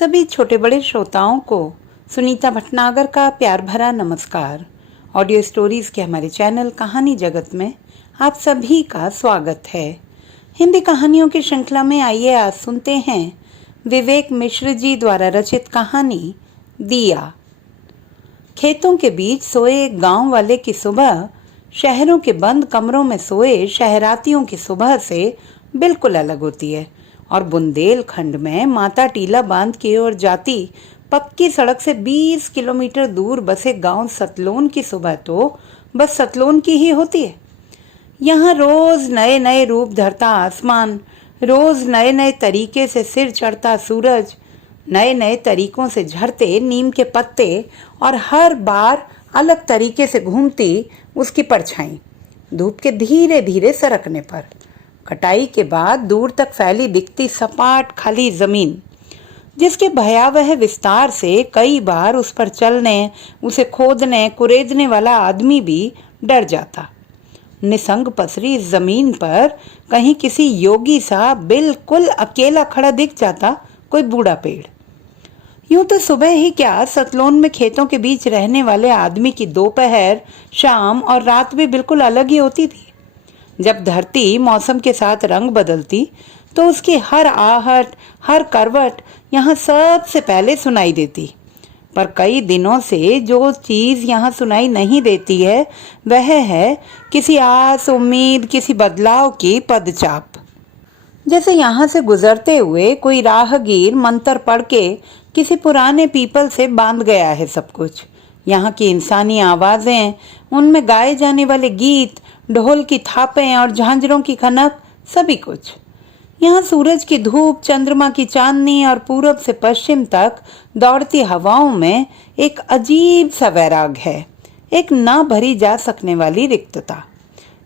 सभी छोटे बड़े श्रोताओं को सुनीता भटनागर का प्यार भरा नमस्कार। ऑडियो स्टोरीज के हमारे चैनल कहानी जगत में आप सभी का स्वागत है। हिंदी कहानियों की श्रृंखला में आइए आज सुनते हैं विवेक मिश्र जी द्वारा रचित कहानी दिया। खेतों के बीच सोए एक गांव वाले की सुबह शहरों के बंद कमरों में सोए शहरातियों की सुबह से बिल्कुल अलग होती है और बुंदेलखंड में माता टीला बांध की ओर जाती पक्की सड़क से 20 किलोमीटर दूर बसे गांव सतलोन की सुबह तो बस सतलोन की ही होती है। यहाँ रोज नए नए रूप धरता आसमान, रोज नए नए तरीके से सिर चढ़ता सूरज, नए नए तरीकों से झड़ते नीम के पत्ते और हर बार अलग तरीके से घूमती उसकी परछाई धूप के धीरे धीरे सरकने पर। कटाई के बाद दूर तक फैली दिखती सपाट खाली जमीन, जिसके भयावह विस्तार से कई बार उस पर चलने, उसे खोदने कुरेदने वाला आदमी भी डर जाता। निसंग पसरी इस जमीन पर कहीं किसी योगी सा बिल्कुल अकेला खड़ा दिख जाता कोई बूढ़ा पेड़। यूं तो सुबह ही क्या, सतलोन में खेतों के बीच रहने वाले आदमी की दोपहर, शाम और रात भी बिल्कुल अलग ही होती थी। जब धरती मौसम के साथ रंग बदलती तो उसकी हर आहट, हर करवट यहाँ सबसे पहले सुनाई देती। पर कई दिनों से जो चीज यहाँ सुनाई नहीं देती है वह है किसी आस, उम्मीद, किसी बदलाव की पदचाप। जैसे यहाँ से गुजरते हुए कोई राहगीर मंत्र पढ़ के किसी पुराने पीपल से बांध गया है सब कुछ। यहाँ की इंसानी आवाजें, उनमें गाए जाने वाले गीत, ढोल की थापें और झांझरों की खनक, सभी कुछ। यहाँ सूरज की धूप, चंद्रमा की चांदनी और पूरब से पश्चिम तक दौड़ती हवाओं में एक अजीब सा वैराग है, एक ना भरी जा सकने वाली रिक्तता।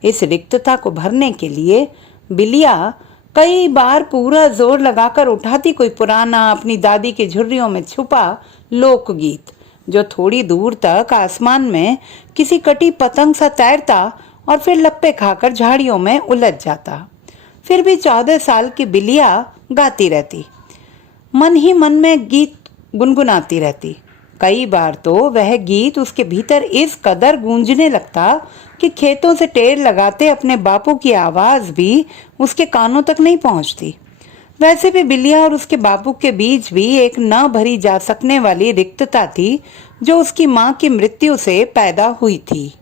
इस रिक्तता को भरने के लिए बिलिया कई बार पूरा जोर लगाकर उठाती कोई पुराना, अपनी दादी की झुर्रियों में छुपा लोकगीत, जो थोड़ी दूर तक आसमान में किसी कटी पतंग सा तैरता और फिर लप्पे खाकर झाड़ियों में उलझ जाता। फिर भी 14 साल की बिलिया गाती रहती, मन ही मन में गीत गुनगुनाती रहती। कई बार तो वह गीत उसके भीतर इस कदर गूंजने लगता कि खेतों से टेर लगाते अपने बापू की आवाज भी उसके कानों तक नहीं पहुंचती। वैसे भी बिलिया और उसके बापू के बीच भी एक न भरी जा सकने वाली रिक्तता थी जो उसकी माँ की मृत्यु से पैदा हुई थी।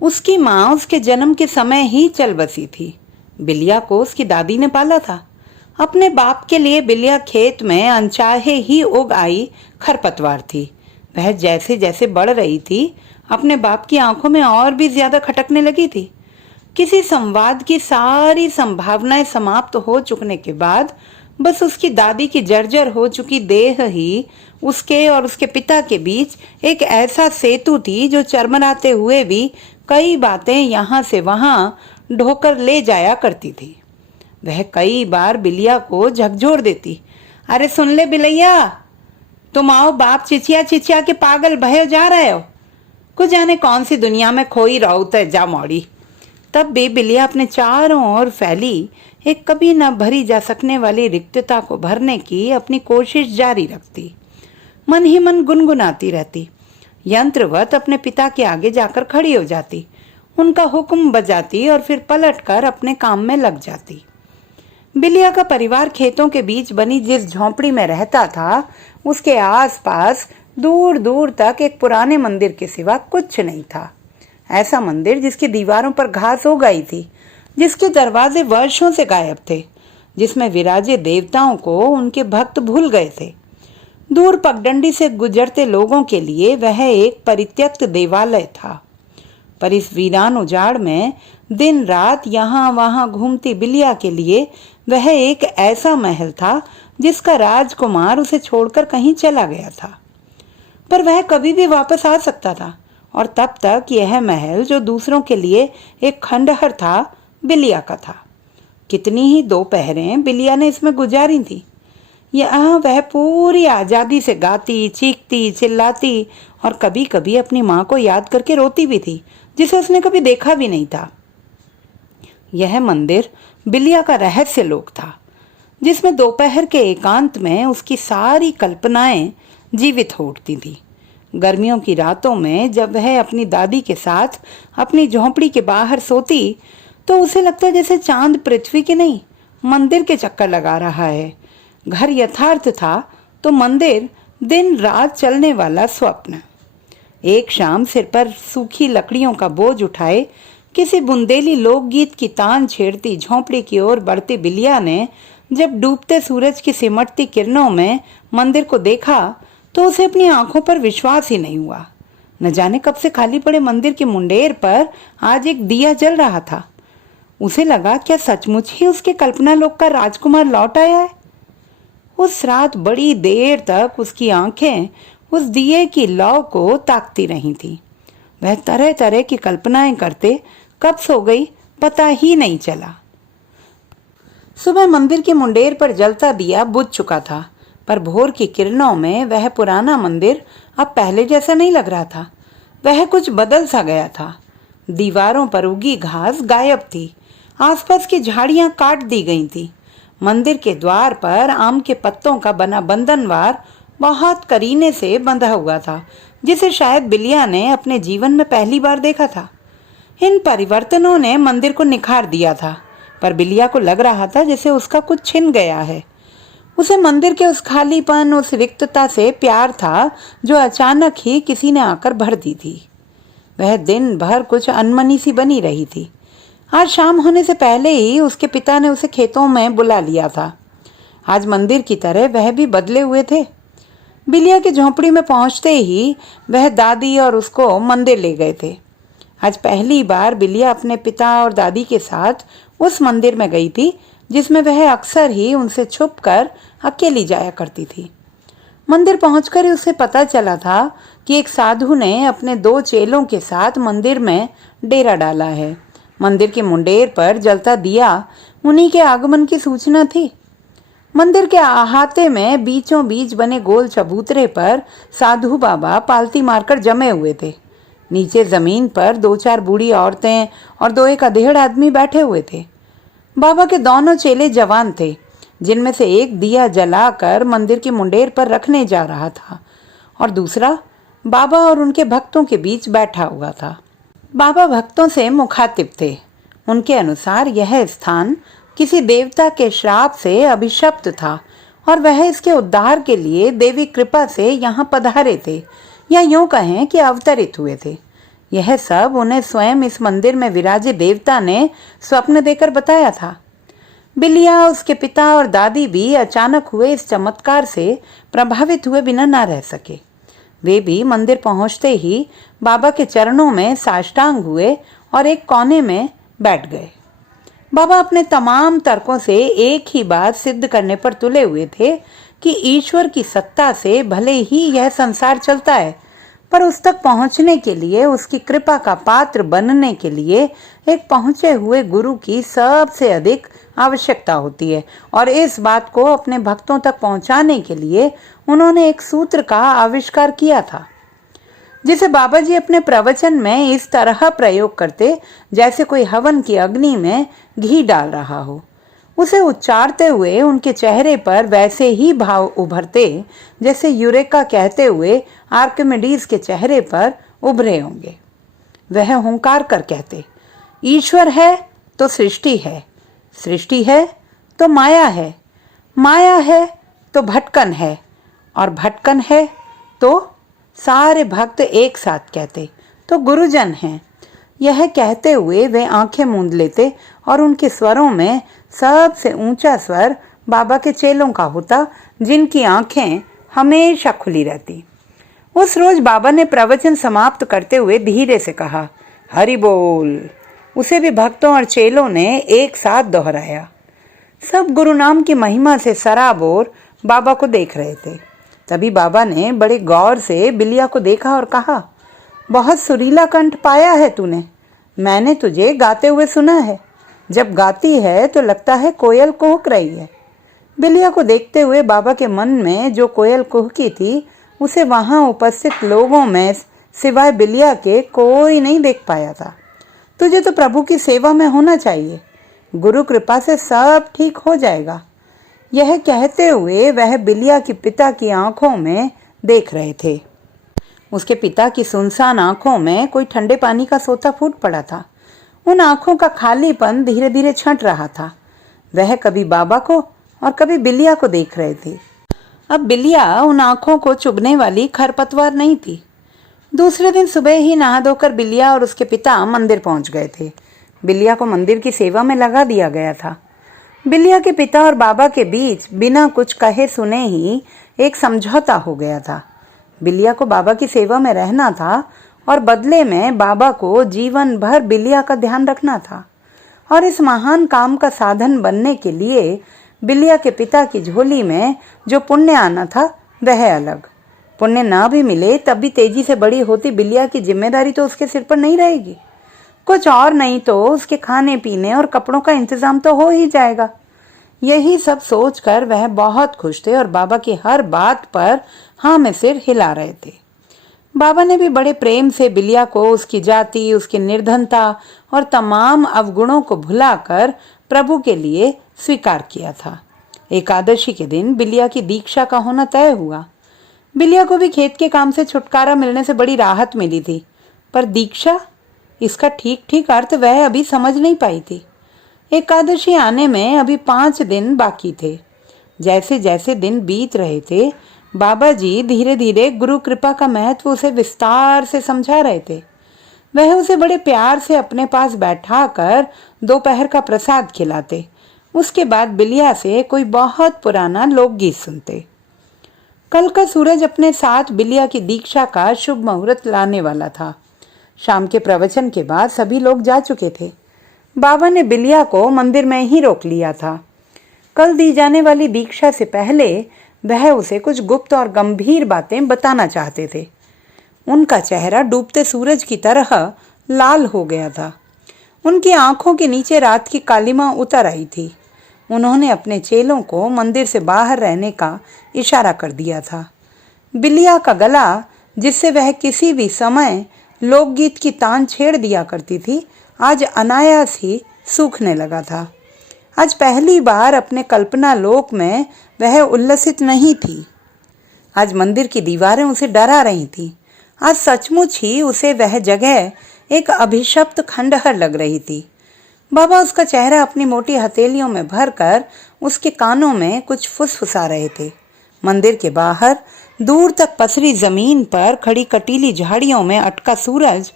उसकी माँ उसके जन्म के समय ही चल बसी थी। बिलिया को उसकी दादी ने पाला था। अपने बाप के लिए बिलिया खेत में अनचाहे ही उग आई खरपतवार थी। वह जैसे जैसे बढ़ रही थी अपने बाप की आंखों में और भी ज्यादा खटकने लगी थी। किसी संवाद की सारी संभावनाएं समाप्त हो चुकने के बाद बस उसकी दादी की जर्जर हो चुकी देह ही उसके और उसके पिता के बीच एक ऐसा सेतु थी जो चरमराते हुए भी कई बातें यहाँ से वहां ढोकर ले जाया करती थी। वह कई बार बिलिया को झकझोर देती, अरे सुन ले बिलैया, तुम आओ बाप चिचिया चिचिया के पागल भय जा रहे हो, कुछ जाने कौन सी दुनिया में खोई रहो तो जा मौड़ी। तब भी बिलिया अपने चारों ओर फैली एक कभी न भरी जा सकने वाली रिक्तता को भरने की अपनी कोशिश जारी रखती। मन ही मन गुनगुनाती रहती, यंत्रवत अपने पिता के आगे जाकर खड़ी हो जाती, उनका हुक्म बजाती और फिर पलटकर अपने काम में लग जाती। बिलिया का परिवार खेतों के बीच बनी जिस झोंपड़ी में रहता था उसके आसपास दूर दूर तक एक पुराने मंदिर के सिवा कुछ नहीं था। ऐसा मंदिर जिसकी दीवारों पर घास हो गई थी, जिसके दरवाजे वर्षों से गायब थे, जिसमें विराजे देवताओं को उनके भक्त भूल गए थे। दूर पगडंडी से गुजरते लोगों के लिए वह एक परित्यक्त देवालय था। पर इस वीरान उजाड़ में दिन रात यहाँ वहां घूमती बिलिया के लिए वह एक ऐसा महल था जिसका राजकुमार उसे छोड़कर कहीं चला गया था। पर वह कभी भी वापस आ सकता था और तब तक यह महल जो दूसरों के लिए एक खंडहर था, बिलिया का था। कितनी ही दोपहरें बिलिया ने इसमें गुजारी थी। यहाँ वह पूरी आजादी से गाती, चीखती, चिल्लाती और कभी कभी अपनी माँ को याद करके रोती भी थी, जिसे उसने कभी देखा भी नहीं था। यह मंदिर बिलिया का रहस्य लोक था। जिसमें दोपहर के एकांत में उसकी सारी कल्पनाएं जीवित हो उठती थी। गर्मियों की रातों में जब वह अपनी दादी के साथ अपनी झोंपड़ी के बाहर सोती तो उसे लगता जैसे चांद पृथ्वी के नहीं मंदिर के चक्कर लगा रहा है। घर यथार्थ था तो मंदिर दिन रात चलने वाला स्वप्न। एक शाम सिर पर सूखी लकड़ियों का बोझ उठाए किसी बुंदेली लोकगीत की तान छेड़ती झोंपड़ी की ओर बढ़ती बिलिया ने जब डूबते सूरज की सिमटती किरणों में मंदिर को देखा तो उसे अपनी आंखों पर विश्वास ही नहीं हुआ। न जाने कब से खाली पड़े मंदिर के मुंडेर पर आज एक दिया जल रहा था। उसे लगा क्या सचमुच ही उसके कल्पना लोक का राजकुमार लौट आया है। उस रात बड़ी देर तक उसकी आंखें उस दिए की लौ को ताकती रही थी। वह तरह तरह की कल्पनाएं करते कब सो गई पता ही नहीं चला। सुबह मंदिर के मुंडेर पर जलता दिया बुझ चुका था, पर भोर की किरणों में वह पुराना मंदिर अब पहले जैसा नहीं लग रहा था। वह कुछ बदल सा गया था। दीवारों पर उगी घास गायब थी। आसपास की झाड़ियां काट दी गई थी। मंदिर के द्वार पर आम के पत्तों का बना बंधनवार बहुत करीने से बंधा हुआ था, जिसे शायद बिलिया ने अपने जीवन में पहली बार देखा था। इन परिवर्तनों ने मंदिर को निखार दिया था, पर बिलिया को लग रहा था जैसे उसका कुछ छिन गया है। उसे मंदिर के उस खालीपन, उस रिक्तता से प्यार था जो अचानक ही किसी ने आकर भर दी थी। वह दिन भर कुछ अनमनी सी बनी रही थी। आज शाम होने से पहले ही उसके पिता ने उसे खेतों में बुला लिया था। आज मंदिर की तरह वह भी बदले हुए थे। बिलिया की झोंपड़ी में पहुंचते ही वह दादी और उसको मंदिर ले गए थे। आज पहली बार बिलिया अपने पिता और दादी के साथ उस मंदिर में गई थी जिसमें वह अक्सर ही उनसे छुपकर अकेली जाया करती थी। मंदिर पहुंचकर ही उसे पता चला था कि एक साधु ने अपने 2 चेलों के साथ मंदिर में डेरा डाला है। मंदिर के मुंडेर पर जलता दिया उन्हीं के आगमन की सूचना थी। मंदिर के अहाते में बीचों बीच बने गोल चबूतरे पर साधु बाबा पालती मारकर जमे हुए थे। नीचे जमीन पर 2-4 बूढ़ी औरतें और 2-1 अधेड़ आदमी बैठे हुए थे। बाबा के दोनों चेले जवान थे, जिनमें से एक दिया जलाकर मंदिर के मुंडेर पर रखने जा रहा था और दूसरा बाबा और उनके भक्तों के बीच बैठा हुआ था। बाबा भक्तों से मुखातिब थे। उनके अनुसार यह स्थान किसी देवता के श्राप से अभिशप्त था और वह इसके उद्धार के लिए देवी कृपा से यहाँ पधारे थे, या यूं कहें कि अवतरित हुए थे। यह सब उन्हें स्वयं इस मंदिर में विराजे देवता ने स्वप्न देकर बताया था। बिलिया, उसके पिता और दादी भी अचानक हुए इस चमत्कार से प्रभावित हुए बिना न रह सके। वे भी मंदिर पहुंचते ही बाबा के चरणों में साष्टांग हुए और एक कोने में बैठ गए। बाबा अपने तमाम तर्कों से एक ही बात सिद्ध करने पर तुले हुए थे कि ईश्वर की सत्ता से भले ही यह संसार चलता है, पर उस तक पहुंचने के लिए, उसकी कृपा का पात्र बनने के लिए एक पहुंचे हुए गुरु की सबसे अधिक आवश्यकता होती है। और इस बात को अपने भक्तों तक पहुंचाने के लिए उन्होंने एक सूत्र का आविष्कार किया था, जिसे बाबा जी अपने प्रवचन में इस तरह प्रयोग करते जैसे कोई हवन की अग्नि में घी डाल रहा हो। उसे उच्चारते हुए उनके चेहरे पर वैसे ही भाव उभरते जैसे यूरेका कहते हुए आर्किमिडीज के चेहरे पर उभरे होंगे। वह हुंकार कर कहते, ईश्वर है तो सृष्टि है, सृष्टि है तो माया है, माया है तो भटकन है, और भटकन है तो सारे भक्त एक साथ कहते तो गुरुजन हैं। यह कहते हुए वे आंखें मूंद लेते और उनके स्वरों में सबसे ऊंचा स्वर बाबा के चेलों का होता, जिनकी आंखें हमेशा खुली रहती। उस रोज बाबा ने प्रवचन समाप्त करते हुए धीरे से कहा, हरि बोल। उसे भी भक्तों और चेलों ने एक साथ दोहराया। सब गुरु नाम की महिमा से सराबोर बाबा को देख रहे थे। तभी बाबा ने बड़े गौर से बिलिया को देखा और कहा, बहुत सुरीला कंठ पाया है तूने। मैंने तुझे गाते हुए सुना है। जब गाती है तो लगता है कोयल कुहक रही है। बिलिया को देखते हुए बाबा के मन में जो कोयल कुहकी थी, उसे वहां उपस्थित लोगों में सिवाय बिलिया के कोई नहीं देख पाया था। तुझे तो प्रभु की सेवा में होना चाहिए। गुरु कृपा से सब ठीक हो जाएगा। यह कहते हुए वह बिलिया के पिता की आंखों में देख रहे थे। उसके पिता की सुनसान आंखों में कोई ठंडे पानी का सोता फूट पड़ा था। उन आंखों का खालीपन धीरे धीरे छंट रहा था। वह कभी बाबा को और कभी बिलिया को देख रहे थे। अब बिलिया उन आंखों को चुभने वाली खरपतवार नहीं थी। दूसरे दिन सुबह ही नहा धोकर बिलिया और उसके पिता मंदिर पहुंच गए थे। बिलिया को मंदिर की सेवा में लगा दिया गया था। बिलिया के पिता और बाबा के बीच बिना कुछ कहे सुने ही एक समझौता हो गया था। बिलिया को बाबा की सेवा में रहना था और बदले में बाबा को जीवन भर बिलिया का ध्यान रखना था। और इस महान काम का साधन बनने के लिए बिलिया के पिता की झोली में जो पुण्य आना था वह अलग। पुण्य ना भी मिले तब भी तेजी से बड़ी होती बिलिया की जिम्मेदारी तो उसके सिर पर नहीं रहेगी। कुछ और नहीं तो उसके खाने पीने और कपड़ों का इंतजाम तो हो ही जाएगा। यही सब सोचकर वह बहुत खुश थे और बाबा की हर बात पर हाँ में सिर हिला रहे थे। बाबा ने भी बड़े प्रेम से बिलिया को उसकी जाति, उसकी निर्धनता और तमाम अवगुणों को भुलाकर प्रभु के लिए स्वीकार किया था। एकादशी के दिन बिलिया की दीक्षा का होना तय हुआ। बिलिया को भी खेत के काम से छुटकारा मिलने से बड़ी राहत मिली थी, पर दीक्षा, इसका ठीक ठीक अर्थ वह अभी समझ नहीं पाई थी। एकादशी आने में अभी 5 दिन बाकी थे। जैसे जैसे दिन बीत रहे थे, बाबा जी धीरे धीरे गुरु कृपा का महत्व उसे विस्तार से समझा रहे थे। वह उसे बड़े प्यार से अपने पास बैठाकर दोपहर का प्रसाद खिलाते। उसके बाद बिलिया से कोई बहुत पुराना लोकगीत सुनते। कल का सूरज अपने साथ बिलिया की दीक्षा का शुभ मुहूर्त लाने वाला था। शाम के प्रवचन के बाद सभी लोग जा चुके थे। बाबा ने बिलिया को मंदिर में ही रोक लिया था। कल दी जाने वाली दीक्षा से पहले वह उसे कुछ गुप्त और गंभीर बातें बताना चाहते थे। उनका चेहरा डूबते सूरज की तरह लाल हो गया था। उनकी आंखों के नीचे रात की कालिमा उतर आई थी। उन्होंने अपने चेलों को मंदिर से बाहर रहने का इशारा कर दिया था। बिलिया का गला, जिससे वह किसी भी समय लोकगीत की तान छेड़ दिया करती थी, आज अनायास ही सूखने लगा था। आज पहली बार अपने कल्पना लोक में वह उल्लसित नहीं थी। आज मंदिर की दीवारें उसे डरा रही थी। आज सचमुच ही उसे वह जगह एक अभिशप्त खंडहर लग रही थी। बाबा उसका चेहरा अपनी मोटी हथेलियों में भरकर उसके कानों में कुछ फुसफुसा रहे थे। मंदिर के बाहर दूर तक पसरी जमीन पर खड़ी कटीली झाड़ियों में अटका सूरज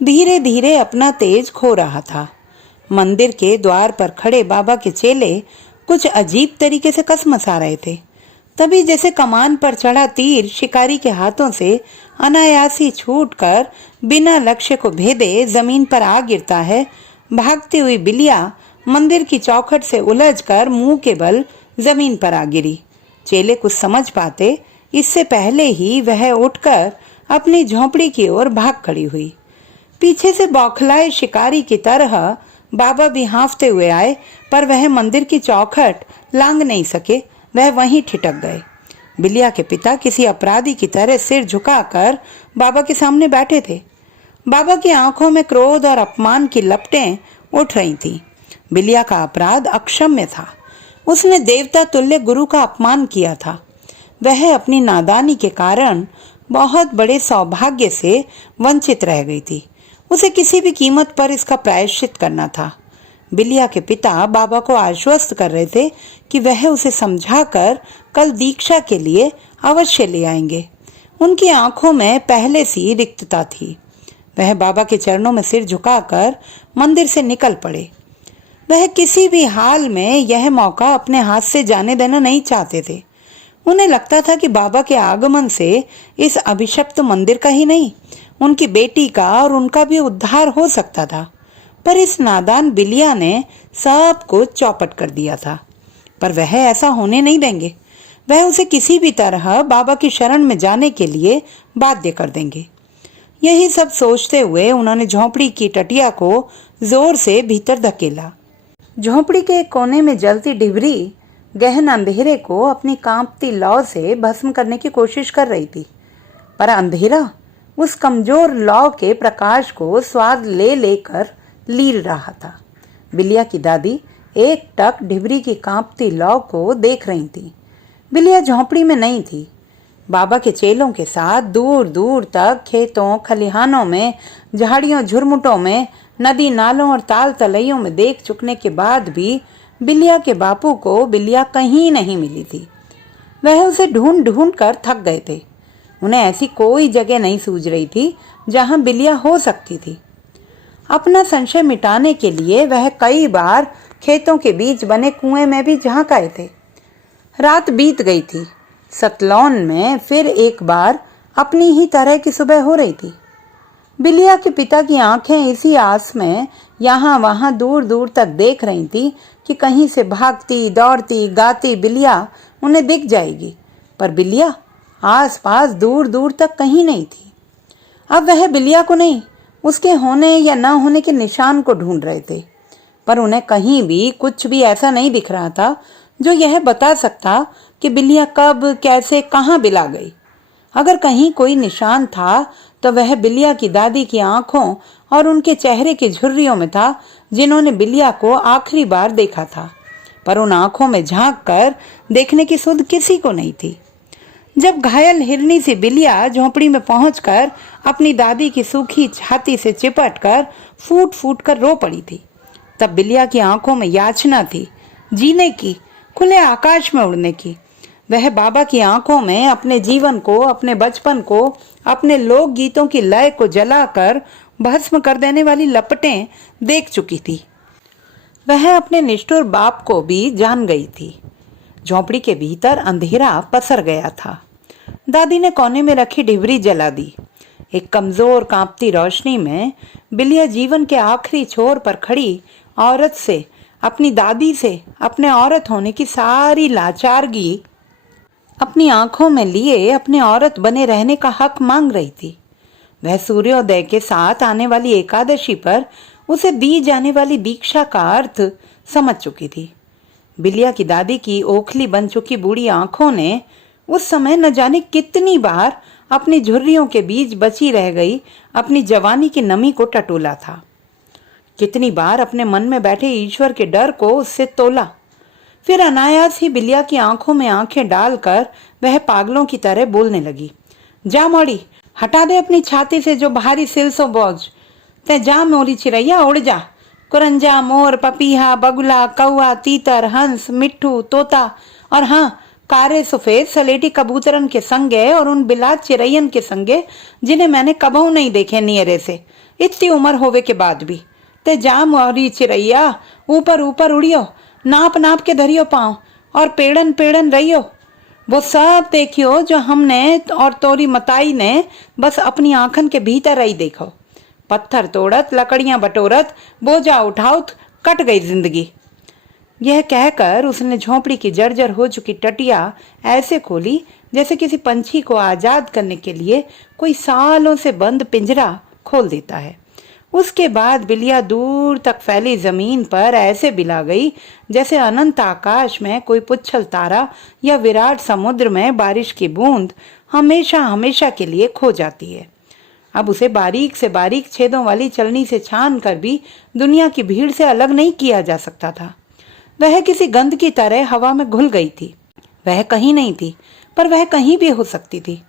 धीरे धीरे अपना तेज खो रहा था। मंदिर के द्वार पर खड़े बाबा के चेले कुछ अजीब तरीके से कसमसा रहे थे। तभी जैसे कमान पर चढ़ा तीर शिकारी के हाथों से अनायासी छूटकर बिना लक्ष्य को भेदे जमीन पर आ गिरता है, भागती हुई बिलिया मंदिर की चौखट से उलझकर मुंह के बल जमीन पर आ गिरी। चेले कुछ समझ पाते इससे पहले ही वह उठकर अपनी झोंपड़ी की ओर भाग खड़ी हुई। पीछे से बौखलाए शिकारी की तरह बाबा भी हाँफते हुए आए, पर वह मंदिर की चौखट लांघ नहीं सके। वह वहीं ठिठक गए। बिलिया के पिता किसी अपराधी की तरह सिर झुकाकर बाबा के सामने बैठे थे। बाबा की आंखों में क्रोध और अपमान की लपटें उठ रही थीं। बिलिया का अपराध अक्षम्य था। उसने देवता तुल्य गुरु का अपमान किया था। वह अपनी नादानी के कारण बहुत बड़े सौभाग्य से वंचित रह गई थी। उसे किसी भी कीमत पर इसका प्रायश्चित करना था। बिलिया के पिता बाबा को आश्वस्त कर रहे थे कि वह उसे समझाकर कल दीक्षा के लिए अवश्य ले आएंगे। उनकी आंखों में पहले सी रिक्तता थी। वह बाबा के चरणों में सिर झुकाकर मंदिर से निकल पड़े। वह किसी भी हाल में यह मौका अपने हाथ से जाने देना नहीं चाहते थे। उन्हें लगता था कि बाबा के आगमन से इस अभिशप्त मंदिर का ही नहीं, उनकी बेटी का और उनका भी उद्धार हो सकता था। पर इस नादान बिलिया ने सब कुछ चौपट कर दिया था। पर वह ऐसा होने नहीं देंगे। वह उसे किसी भी तरह बाबा की शरण में जाने के लिए बाध्य कर देंगे। यही सब सोचते हुए उन्होंने झोंपड़ी की टटिया को जोर से भीतर धकेला। झोंपड़ी के एक कोने में जलती डिबरी गहन अंधेरे को अपनी कांपती लौ से भस्म करने की कोशिश कर रही थी। पर अंधेरा उस कमजोर लौ के प्रकाश को स्वाद ले लेकर लील रहा था। बिलिया की दादी एकटक ढिबरी की कांपती लौ को देख रही थी। बिलिया झोंपड़ी में नहीं थी। बाबा के चेलों के साथ दूर दूर तक खेतों खलिहानों में, झाड़ियों झुरमुटों में, नदी नालों और ताल तलैयों में देख चुकने के बाद भी बिलिया के बापू को बिलिया कहीं नहीं मिली थी। वह उसे ढूंढ ढूंढ कर थक गए थे। उन्हें ऐसी कोई जगह नहीं सूझ रही थी जहां बिलिया हो सकती थी। अपना संशय मिटाने के लिए वह कई बार खेतों के बीच बने कुएं में भी झांक आए थे। रात बीत गई थी। सतलौन में फिर एक बार अपनी ही तरह की सुबह हो रही थी। बिलिया के पिता की आंखें इसी आस में यहाँ वहाँ दूर दूर तक देख रही थी कि कहीं से भागती दौड़ती गाती बिलिया उन्हें दिख जाएगी, पर बिलिया आस पास दूर दूर तक कहीं नहीं थी। अब वह बिलिया को नहीं, उसके होने या न होने के निशान को ढूंढ रहे थे, पर उन्हें कहीं भी कुछ भी ऐसा नहीं दिख रहा था जो यह बता सकता कि बिलिया कब कैसे कहाँ बिला गई। अगर कहीं कोई निशान था तो वह बिलिया की दादी की आंखों और उनके चेहरे की झुर्रियों में था, जिन्होंने बिलिया को आखिरी बार देखा था, पर उन आंखों में झांक कर देखने की सुध किसी को नहीं थी। जब घायल हिरनी सी बिलिया झोंपड़ी में पहुंचकर अपनी दादी की सूखी छाती से चिपटकर फूट फूट कर रो पड़ी थी, तब बिलिया की आंखों में याचना थी, जीने की, खुले आकाश में उड़ने की। वह बाबा की आंखों में अपने जीवन को, अपने बचपन को, अपने लोक गीतों की लय को जलाकर भस्म कर देने वाली लपटें देख चुकी थी। वह अपने निष्ठुर बाप को भी जान गई थी। झोंपड़ी के भीतर अंधेरा पसर गया था। दादी ने कोने में रखी डिबरी जला दी। एक कमजोर कांपती रोशनी में बिलिया जीवन के आखिरी छोर पर खड़ी औरत से, अपनी दादी से, अपने औरत होने की सारी लाचारगी अपनी आंखों में लिए अपने औरत बने रहने का हक मांग रही थी। वह सूर्योदय के साथ आने वाली एकादशी पर उसे दी जाने वाली दीक्षा का अर्थ समझ चुकी थी। बिलिया की दादी की ओखली बन चुकी बूढ़ी आंखों ने उस समय न जाने कितनी बार अपनी झुर्रियों के बीच बची रह गई अपनी जवानी की नमी को टटोला था। कितनी बार अपने मन में बैठे ईश्वर के डर को उससे तोला। फिर अनायास ही बिलिया की आंखों में आंखें डालकर वह पागलों की तरह बोलने लगी। जा मौड़ी, हटा दे अपनी छाती से जो भारी सिलसो बोझ। ते जा मोरी चिड़ैया, उड़ जा। कुरंजा, मोर, पपीहा, बगुला, कौआ, तीतर, हंस, मिट्ठू, तोता और हाँ, कारे सफेद सलेटी कबूतरन के संगे और उन बिलात चिड़ैयन के संगे जिन्हें मैंने कबहू नहीं देखे नियरे से, इतनी उम्र होवे के बाद भी। ते जा मोरी चिड़ैया, ऊपर ऊपर उड़ियो, नाप नाप के धरियो पाँव और पेड़न पेड़न रहियो। वो सब देखियो जो हमने और तोरी मताई ने बस अपनी आंखन के भीतर रही देखो। पत्थर तोड़त, लकड़ियां बटोरत, बोझा उठाउत, कट गई जिंदगी। यह कहकर उसने झोंपड़ी की जर्जर हो चुकी टटिया ऐसे खोली जैसे किसी पंछी को आजाद करने के लिए कोई सालों से बंद पिंजरा खोल देता है। उसके बाद बिलिया दूर तक फैली जमीन पर ऐसे बिला गई जैसे अनंत आकाश में कोई पुच्छल तारा या विराट समुद्र में बारिश की बूंद हमेशा हमेशा के लिए खो जाती है। अब उसे बारीक से बारीक छेदों वाली चलनी से छान कर भी दुनिया की भीड़ से अलग नहीं किया जा सकता था। वह किसी गंध की तरह हवा में घुल गई थी। वह कहीं नहीं थी, पर वह कहीं भी हो सकती थी।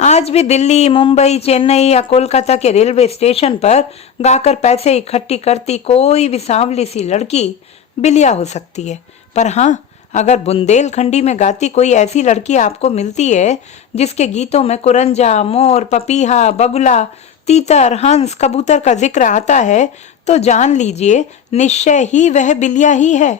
आज भी दिल्ली, मुंबई, चेन्नई या कोलकाता के रेलवे स्टेशन पर गाकर पैसे इकट्ठी करती कोई भी सांवली सी लड़की बिलिया हो सकती है। पर हाँ, अगर बुंदेलखंडी में गाती कोई ऐसी लड़की आपको मिलती है जिसके गीतों में कुरंजा, मोर, पपीहा, बगुला, तीतर, हंस, कबूतर का जिक्र आता है, तो जान लीजिए निश्चय ही वह बिलिया ही है।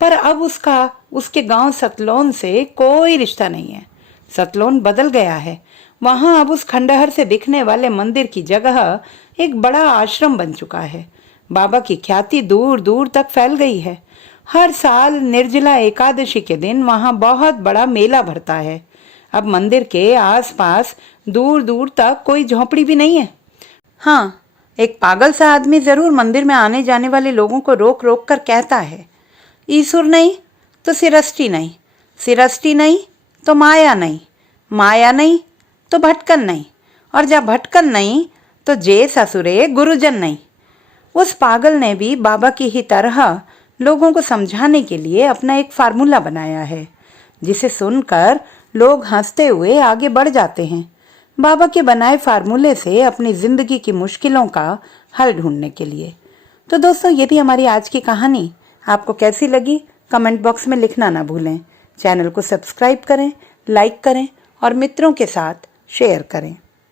पर अब उसके गांव सतलोन से कोई रिश्ता नहीं है। सतलोन बदल गया है। वहां अब उस खंडहर से दिखने वाले मंदिर की जगह एक बड़ा आश्रम बन चुका है। बाबा की ख्याति दूर दूर तक फैल गई है। हर साल निर्जला एकादशी के दिन वहां बहुत बड़ा मेला भरता है। अब मंदिर के आसपास दूर दूर तक कोई झोंपड़ी भी नहीं है। हाँ, एक पागल सा आदमी जरूर मंदिर में आने जाने वाले लोगों को रोक रोक कर कहता है, ईसुर नहीं तो सिरष्टि नहीं, सिरष्टि नहीं तो माया नहीं, माया नहीं तो भटकन नहीं, और जब भटकन नहीं तो जे ससुरे गुरुजन नहीं। उस पागल ने भी बाबा की ही तरह लोगों को समझाने के लिए अपना एक फार्मूला बनाया है, जिसे सुनकर लोग हंसते हुए आगे बढ़ जाते हैं। बाबा के बनाए फार्मूले से अपनी जिंदगी की मुश्किलों का हल ढूंढने के लिए। तो दोस्तों, ये थी हमारी आज की कहानी। आपको कैसी लगी कमेंट बॉक्स में लिखना ना भूलें। चैनल को सब्सक्राइब करें, लाइक करें और मित्रों के साथ शेयर करें।